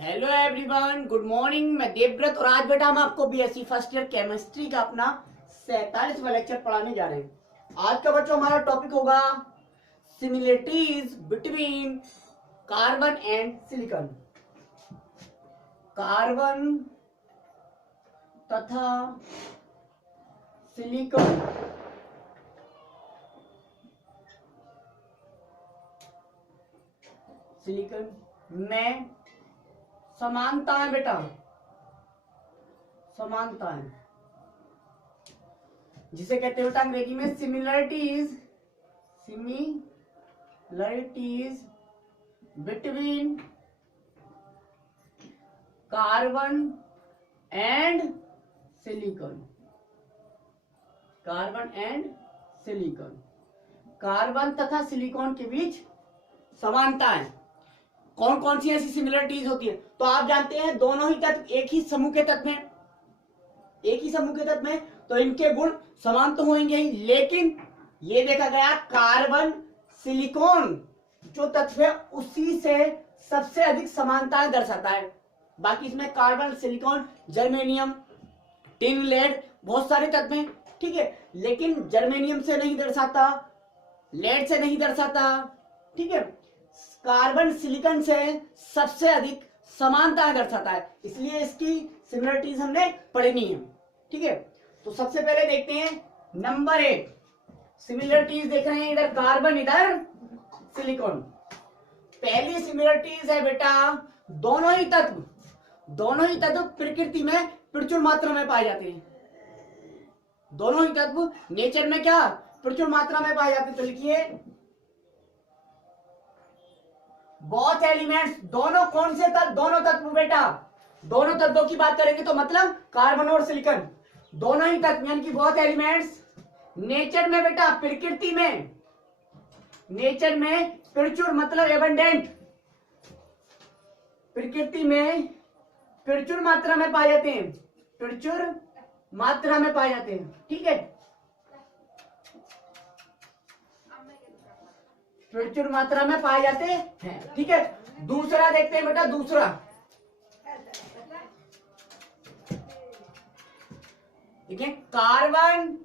Hello everyone, good morning. मैं देवव्रत और आज बेटा हम आपको बीएससी फर्स्ट ईयर केमिस्ट्री का अपना 47वां लेक्चर पढ़ाने जा रहे हैं। आज का बच्चों हमारा टॉपिक होगा similarities between carbon and silicon. Carbon तथा सिलिकॉन में समानता है बेटा, समानता है, जिसे कहते हैं बेटा अंग्रेजी में similarities between carbon and silicon. Carbon तथा सिलिकॉन के बीच समानता है। कौन कौन सी ऐसी सिमिलरिटीज होती है? तो आप जानते हैं दोनों ही तत्व एक ही समूह के तत्व में, तो इनके गुण समान तो होंगे ही, लेकिन ये देखा गया कार्बन सिलिकॉन जो तत्व है उसी से सबसे अधिक समानताएं दर्शाता है। बाकी इसमें carbon, silicon, germanium, tin, lead बहुत सारे तत्व हैं, ठीक है, लेकिन जर्मेनियम से नहीं दर्शाता, लेड से नहीं दर्शाता, ठीक है। कार्बन सिलिकॉन से सबसे अधिक समानता दर्शाता है, इसलिए इसकी सिमिलरिटीज हमने पढ़नी है, ठीक है। तो सबसे पहले देखते हैं नंबर 1 सिमिलरिटीज। देख रहे हैं, इधर कार्बन इधर सिलिकॉन। पहली सिमिलरिटीज है बेटा दोनों ही तत्व प्रकृति में प्रचुर मात्रा में पाए जाते हैं। दोनों ही तत्व नेचर में क्या प्रचुर मात्रा में पाए जाते हैं। तो लिखिए बोथ एलिमेंट्स। दोनों कौन से तत्व? दोनों तत्व बेटा, दोनों तत्वों की बात करेंगे तो मतलब कार्बन और सिलिकॉन, दोनों ही तत्व यानी कि बोथ एलिमेंट्स नेचर में बेटा, प्रकृति में, नेचर में प्रचुर मतलब एबंडेंट, प्रकृति में प्रचुर मात्रा में पाए जाते हैं, प्रचुर मात्रा में पाए जाते हैं, ठीक है, प्रचुर मात्रा में पाए जाते हैं, ठीक है। दूसरा देखते हैं बेटा, दूसरा देखिए कार्बन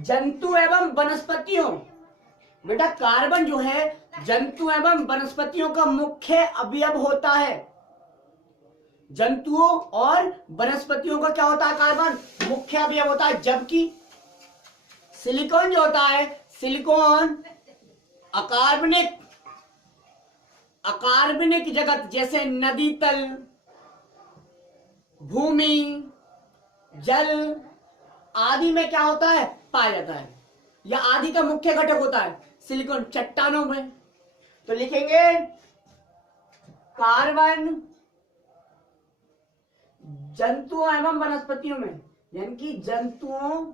जंतु एवं वनस्पतियों। बेटा कार्बन जो है जंतु एवं वनस्पतियों का मुख्य अवयव होता है। जंतुओं और वनस्पतियों का क्या होता है? कार्बन मुख्य अवयव होता है, जबकि सिलिकॉन जो होता है, सिलिकॉन अकार्बनिक जगत जैसे नदी तल, भूमि, जल आदि में क्या होता है? पाया जाता है, या आदि का मुख्य घटक होता है सिलिकॉन। चट्टानों में तो लिखेंगे कार्बन जंतुओं एवं वनस्पतियों में, यानी कि जंतुओं,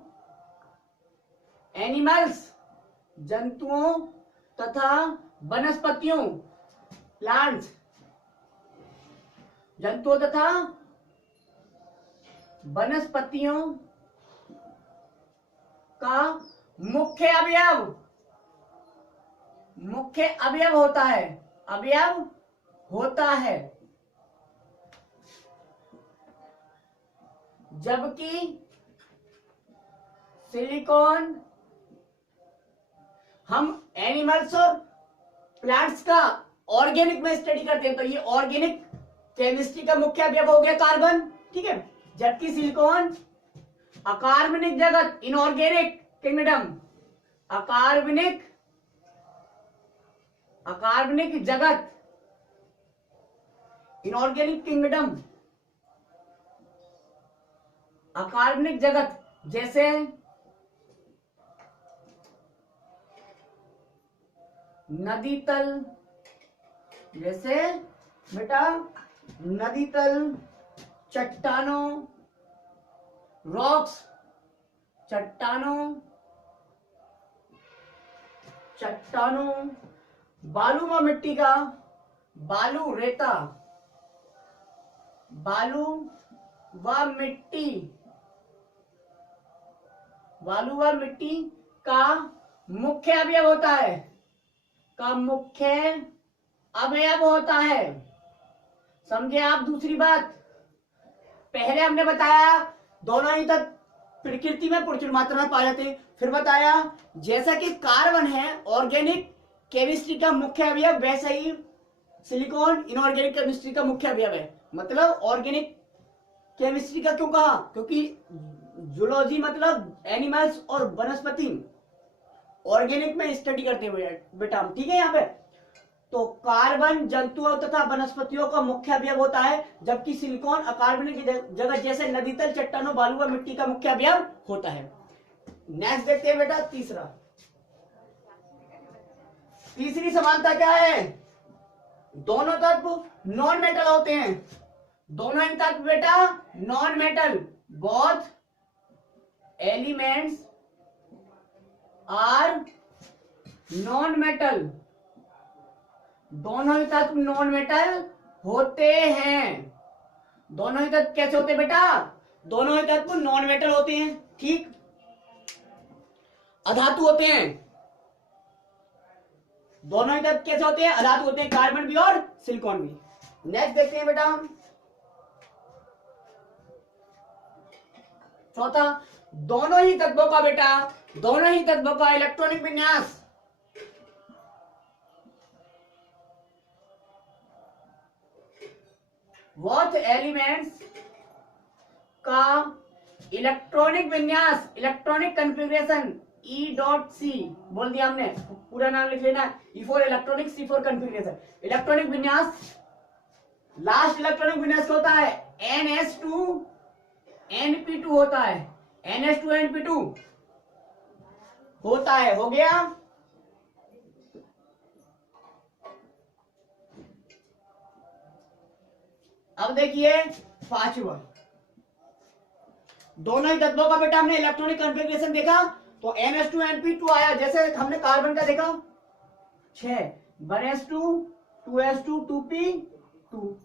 एनिमल्स, जंतुओं तथा वनस्पतियों, प्लांट्स, जंतुओं तथा वनस्पतियों का मुख्य अवयव होता है, जबकि सिलिकॉन हम एनिमल्स और प्लांट्स का ऑर्गेनिक में स्टडी करते हैं, तो ये ऑर्गेनिक केमिस्ट्री का मुख्य अवयव हो गया कार्बन, ठीक है। जबकि सिलिकॉन अकार्बनिक जगत, इनऑर्गेनिक किंगडम, अकार्बनिक जगत, इनऑर्गेनिक किंगडम, अकार्बनिक जगत जैसे नदी तल, जैसे बेटा नदी तल, चट्टानों, रॉक्स, चट्टानों, बालू व मिट्टी का, बालू रेता, बालू व मिट्टी का मुख्य अवयव होता है, का मुख्य अवयव होता है। समझे आप दूसरी बात? पहले हमने बताया दोनों ही तत्व प्रकृति में प्रचुर मात्रा में पाए जाते हैं। फिर बताया जैसा कि कार्बन है ऑर्गेनिक केमिस्ट्री का मुख्य अवयव, वैसा ही सिलिकॉन इनऑर्गेनिक केमिस्ट्री का मुख्य अवयव है। मतलब ऑर्गेनिक केमिस्ट्री का क्यों कहा? क्योंकि जूलॉजी मतलब एनिमल्स और वनस्पति, ऑर्गेनिक में स्टडी करते हुए बेटा हम, ठीक है। यहाँ पे तो कार्बन जंतुओं तथा वनस्पतियों का मुख्य अवयव होता है, जबकि सिलिकॉन अकार्बनिक जगत जैसे नदी तल, चट्टानों, बालू व मिट्टी का मुख्य अवयव होता है। नेक्स्ट देखते हैं बेटा तीसरी समानता क्या है? दोनों तत्व नॉन मेटल होते हैं। दोनों ही तत्व बेटा non metal, both elements are non metal. दोनों ही तत्व नॉन मेटल होते हैं। दोनों ही तत्व कैसे होते हैं बेटा? दोनों ही तत्व नॉन मेटल होते हैं, ठीक। अधातु होते हैं। दोनों ही तत्व कैसे होते हैं? अधातु होते हैं, कार्बन भी और सिलिकॉन भी। नेक्स्ट देखते हैं बेटा हम चौथा, दोनों ही तत्वों का बेटा, दोनों ही तत्वों का इलेक्ट्रॉनिक विन्यास। बोथ एलिमेंट्स का इलेक्ट्रॉनिक विन्यास, इलेक्ट्रॉनिक कॉन्फ़िगरेशन E.C बोल दिया हमने, पूरा नाम लिख लेना, E for electronic, C for configuration. Electronic विन्यास, लास्ट इलेक्ट्रॉनिक विन्यास होता है NS2 NP2 होता है, NS2 NP2 होता है। हो गया? अब देखिए पांचवा, दोनों ही तत्वों का बेटा हमने इलेक्ट्रॉनिक कॉन्फ़िगरेशन देखा, तो NS2 NP2 आया। जैसे हमने कार्बन का देखा 6 1s2 2s2 2p2।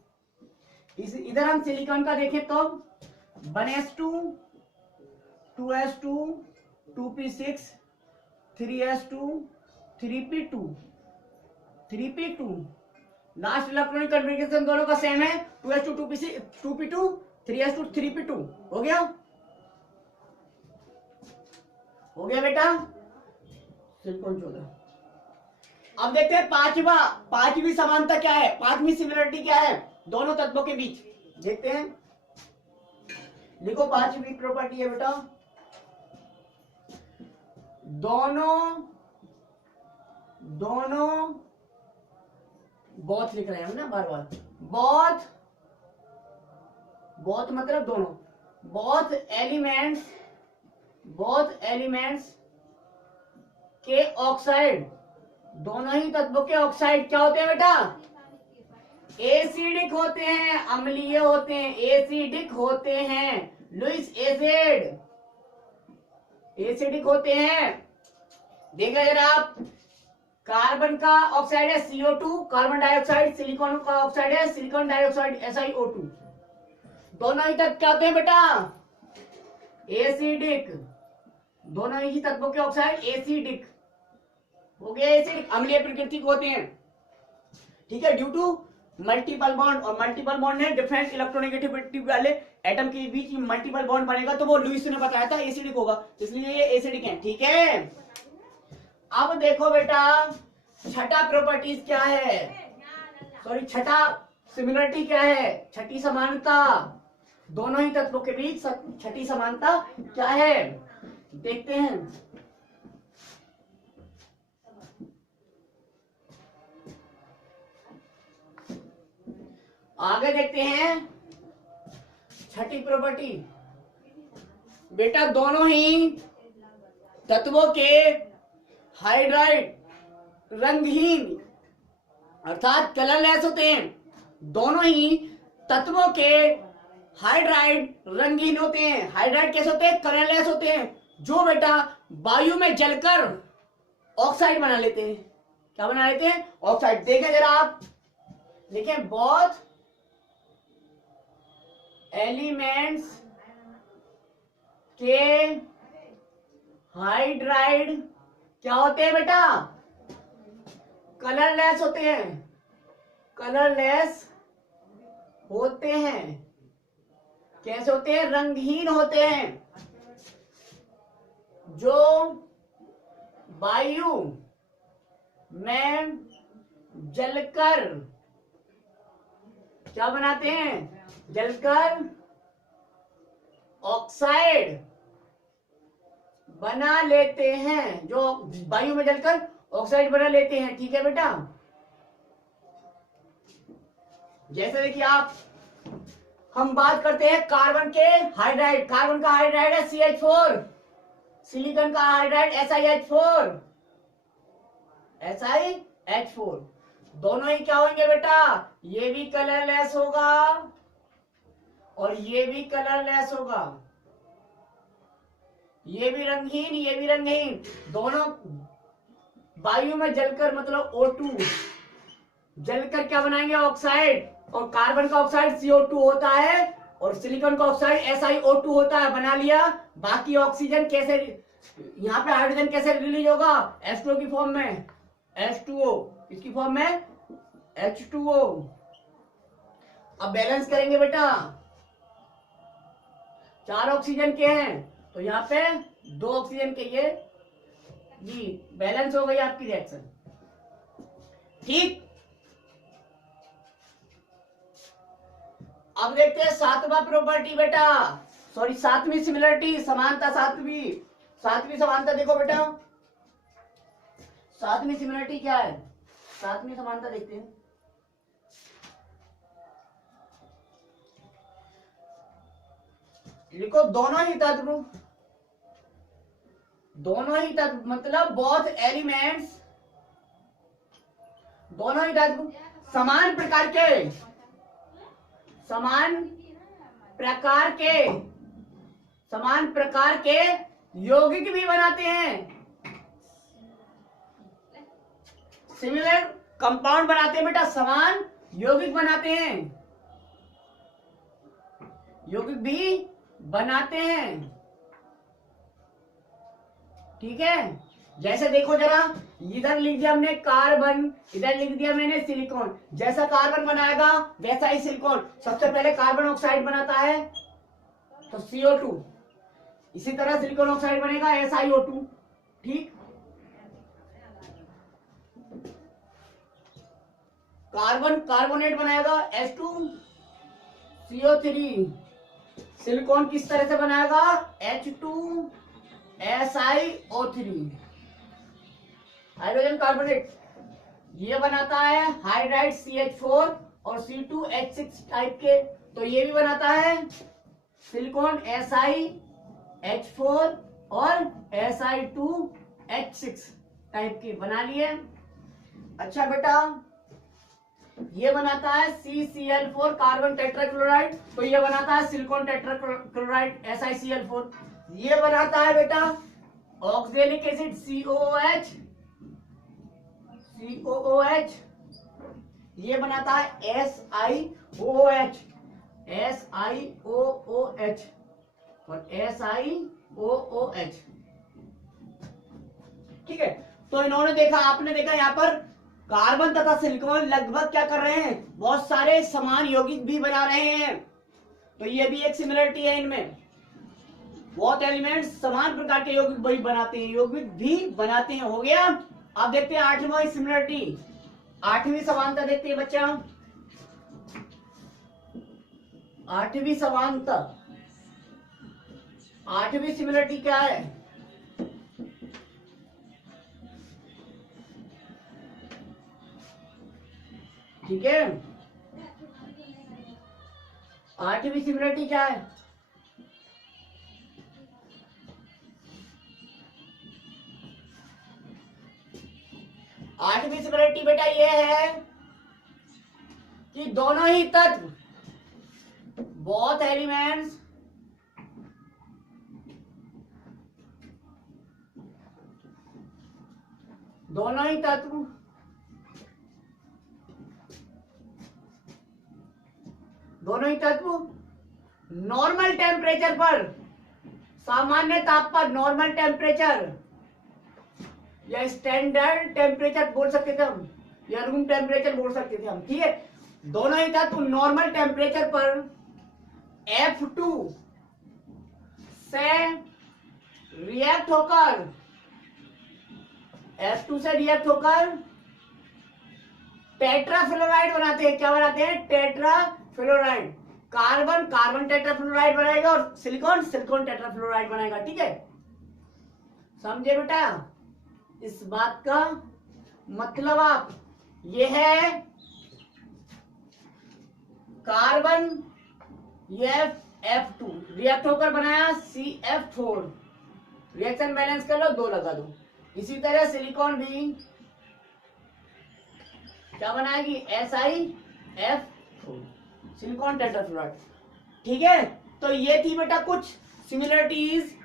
इधर हम सिलिकॉन का देखें तो 1s2 2s2 2p6 3s2 3p2 3p2। Last electronic configuration दोनों का सेम है, 2s2 2p6 2p2 3s2 3p2। हो गया? हो गया बेटा सिलिकॉन 14। अब देखते हैं पांचवी समानता क्या है, पांचवी सिमिलरिटी क्या है दोनों तत्वों के बीच, देखते हैं। लिखो पांचवी प्रॉपर्टी है बेटा, दोनों बोथ लिख रहे हैं हम ना बार बार, बोथ मतलब दोनों, बोथ एलिमेंट्स के ऑक्साइड, दोनों ही तत्वों के ऑक्साइड क्या होते हैं बेटा? एसिडिक होते हैं, अम्लीय होते हैं, एसिडिक होते हैं। लुईस एसिडिक होते हैं। देखा जरा आप, कार्बन का ऑक्साइड है CO2 कार्बन डाइऑक्साइड, सिलिकॉन का ऑक्साइड है सिलिकॉन डाइऑक्साइड SiO2। दोनों ही तत्व क्या होते हैं बेटा? एसिडिक। दोनों ही तत्वों के ऑक्साइड एसिडिक हो गया, एसिडिक अम्लीय प्रकृति के होते हैं, ठीक है। ड्यू टू मल्टीपल बॉन्ड, और मल्टीपल बॉन्ड है डिफरेंट इलेक्ट्रोनेगेटिविटी वाले एटम के बीच मल्टीपल बॉन्ड बनेगा, तो वो लुईस ने बताया था एसिडिक होगा, इसलिए ये एसिडिक है, ठीक है। अब देखो बेटा छठा प्रॉपर्टीज क्या है, सॉरी छठा सिमिलरिटी क्या है, छठी समानता, दोनों ही तत्वों के बीच छठी समानता क्या है देखते हैं। आगे देखते हैं छठी प्रॉपर्टी, बेटा दोनों ही तत्वों के हाइड्राइड रंगहीन अर्थात कलरलेस होते हैं। दोनों ही तत्वों के हाइड्राइड रंगहीन होते हैं। हाइड्राइड कैसे होते हैं? कलरलेस होते हैं, जो बेटा वायु में जलकर ऑक्साइड बना लेते हैं। क्या बना लेते हैं? ऑक्साइड। देखें जरा आप, देखें बोथ एलिमेंट्स के हाइड्राइड क्या होते हैं बेटा? कलरलेस होते हैं। कलरलेस होते हैं। कैसे होते हैं? रंगहीन होते हैं। जो वायु में जलकर क्या बनाते हैं? जलकर ऑक्साइड बना लेते हैं। जो वायु में जलकर ऑक्साइड बना लेते हैं। ठीक है बेटा, जैसे देखिए आप, हम बात करते हैं कार्बन के हाइड्राइड। कार्बन का हाइड्राइड है CH4, सिलिकॉन का हाइड्राइड SiH4। दोनों ही क्या होंगे बेटा? ये भी कलरलेस होगा और ये भी कलरलेस होगा। ये भी रंगहीन, ये भी रंगहीन। दोनों वायु में जलकर मतलब O2 जलकर क्या बनाएंगे? ऑक्साइड। और कार्बन का ऑक्साइड CO2 होता है और सिलिकॉन का ऑक्साइड SiO2 होता है। बना लिया। बाकी ऑक्सीजन कैसे, यहाँ पे हाइड्रोजन कैसे रिलीज होगा? H2O की फॉर्म में, H2O इसकी फॉर्म में H2O। अब बैलेंस करेंगे बेटा, 4 ऑक्सीजन के हैं तो यहाँ पे 2 ऑक्सीजन के, ये जी बैलेंस हो गई आपकी रिएक्शन। ठीक, अब देखते हैं 7वां प्रॉपर्टी बेटा, सॉरी 7वीं सिमिलरिटी, समानता। 7वीं समानता देखो बेटा, 7वीं सिमिलरिटी क्या है? 7वीं समानता देखते हैं। लिखो दोनों ही तत्व मतलब बोथ एलिमेंट्स, दोनों ही तत्व समान प्रकार के यौगिक भी बनाते हैं। सिमिलर कंपाउंड बनाते हैं बेटा, समान यौगिक बनाते हैं, यौगिक भी बनाते हैं। ठीक है, जैसे देखो जरा, इधर लिख दिया हमने कार्बन, इधर लिख दिया मैंने सिलिकॉन। जैसा कार्बन बनाएगा वैसा ही सिलिकॉन। सबसे पहले कार्बन ऑक्साइड बनाता है तो CO2, इसी तरह सिलिकॉन ऑक्साइड बनेगा SiO2। ठीक, कार्बन कार्बोनेट बनाएगा H2CO3। सिलिकॉन किस तरह से बनाएगा? H2SiO3। हाइड्रोजन कार्बोनेट ये बनाता है हाइड्राइड CH4 और C2H6 टाइप के, तो ये भी बनाता है सिलिकॉन SiH4 और Si2H6 टाइप के, बना लिए। अच्छा बेटा, ये बनाता है CCl4 कार्बन टेट्राक्लोराइड, तो ये बनाता है सिलिकॉन टेट्राक्लोराइड SiCl4। ये बनाता है बेटा ऑक्जेलिक एसिड COOH, ये बनाता है SiOOH और SiOOH। ठीक है, तो इन्होंने देखा, आपने देखा यहाँ पर कार्बन तथा सिलिकॉन लगभग क्या कर रहे हैं? बहुत सारे समान यौगिक भी बना रहे हैं। तो ये भी एक सिमिलरिटी है इनमें। बहुत एलिमेंट्स समान प्रकार के यौगिक भी बनाते हैं। हो गया। अब देखते हैं 8वीं सिमिलरिटी, 8वीं समानता देखते हैं बच्चा। 8वीं समानता, 8वीं सिमिलरिटी क्या है? ठीक है, 8वीं सिमिलरिटी क्या है? आठवीं सिमिलरिटी बेटा ये है कि दोनों ही तत्व, बोथ एलिमेंट्स नॉर्मल टेम्परेचर पर, सामान्य ताप पर, नॉर्मल टेम्परेचर या स्टैंडर्ड टेम्परेचर बोल सकते थे हम, या रूम टेम्परेचर बोल सकते थे हम, ठीक है। दोनों ही तत्व नॉर्मल टेम्परेचर पर F2 से रिएक्ट होकर टेट्राफ्लोराइड बनाते हैं। क्या बनाते हैं? टेट्राफ्लोराइड। कार्बन टेट्राफ्लोराइड बनाएगा और सिलिकॉन टेट्राफ्लोराइड बनाएगा, ठीक है। समझे बेटा इस बात का मतलब? आप ये है कार्बन, ये F2 रिएक्ट होकर बनाया CF4, रिएक्शन बैलेंस कर लो, 2 लगा दो। इसी तरह सिलिकॉन भी क्या बनाएगी? SiF4, सिलिकॉन टेट्राफ्लोराइड, ठीक है। तो ये थी बेटा कुछ सिमिलरिटीज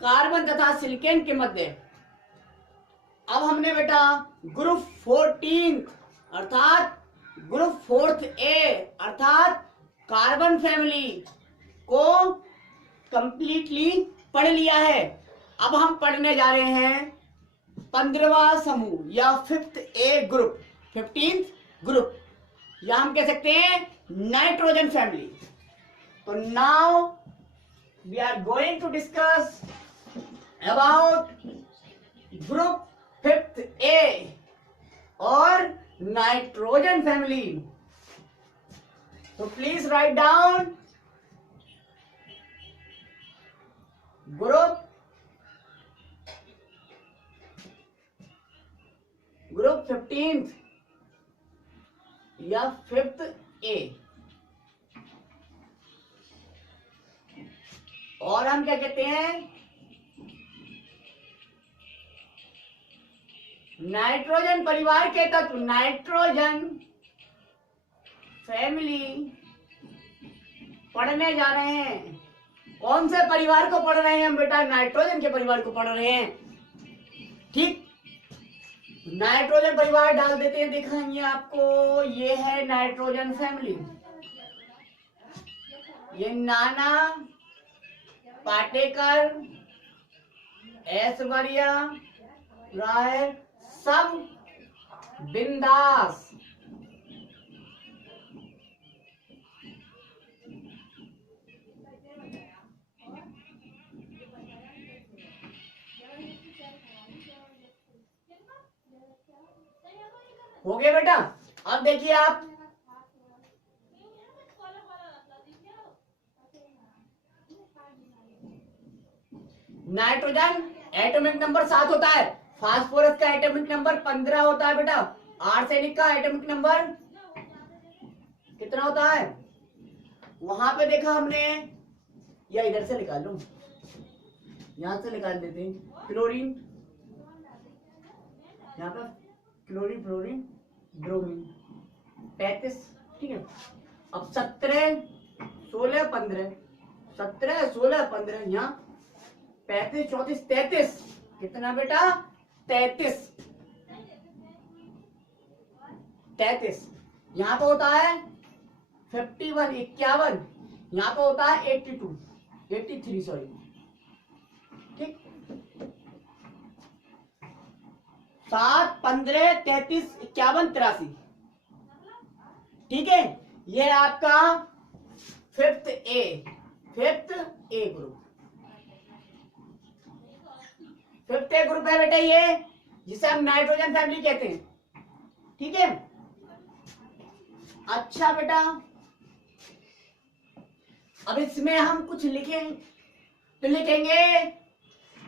कार्बन तथा सिलिकॉन के मध्य। अब हमने बेटा ग्रुप 14 अर्थात ग्रुप 4th A अर्थात कार्बन फैमिली को कंप्लीटली पढ़ लिया है। अब हम पढ़ने जा रहे हैं 15वां समूह या 5th A group, 15th group, या हम कह सकते हैं नाइट्रोजन फैमिली। तो now we are going to discuss about group 5th A और नाइट्रोजन फैमिली। तो please write down group 15th या 5th A, और हम क्या कहते हैं? नाइट्रोजन परिवार के तत्व, नाइट्रोजन फैमिली पढ़ने जा रहे हैं। कौन से परिवार को पढ़ रहे हैं हम बेटा? नाइट्रोजन के परिवार को पढ़ रहे हैं, ठीक। नाइट्रोजन परिवार डाल देते हैं, दिखाएंगे आपको। ये है नाइट्रोजन फैमिली, ये नाना पाटेकर, ऐश्वर्या राय, सब बिंदास। हो गया बेटा? अब देखिए आप, नाइट्रोजन एटॉमिक नंबर 7 होता है, फास्फोरस का एटॉमिक नंबर 15 होता है बेटा, आर्सेनिक का एटॉमिक नंबर कितना होता है? वहां पे देखा हमने, या इधर से निकाल लो, यहां से निकाल देते हैं। क्लोरीन, यहाँ पर क्लोरीन, फ्लोरीन, ब्रोमीन 35, ठीक है। अब 17 16 15, 17 16 15, यहाँ 35 34 33, कितना बेटा? 33। यहाँ पे होता है 51 51, यहाँ पे होता है 82 83, सॉरी, ठीक। 7 15 33 51 83, ठीक है। ये आपका 5th A group, 5th A group है बेटा ये, जिसे हम नाइट्रोजन फैमिली कहते हैं, ठीक है। अच्छा बेटा, अब इसमें हम कुछ लिखें तो लिखेंगे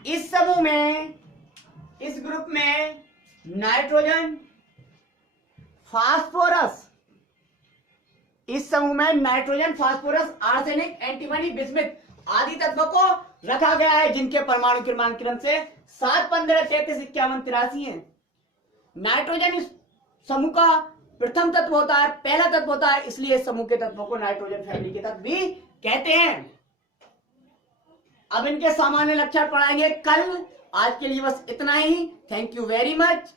इस समूह में, इस ग्रुप में नाइट्रोजन, फास्फोरस, इस समूह में nitrogen, phosphorus, arsenic, antimony, bismuth आदि तत्वों को रखा गया है, जिनके परमाणु क्रमांकन से 7 15 33 51 83 है। नाइट्रोजन इस समूह का प्रथम तत्व होता है, पहला तत्व होता है, इसलिए इस समूह के तत्वों को नाइट्रोजन फैमिली के तत्व भी कहते हैं। अब इनके सामान्य लक्षण पढ़ाएंगे कल। आज के लिए बस इतना ही। Thank you very much.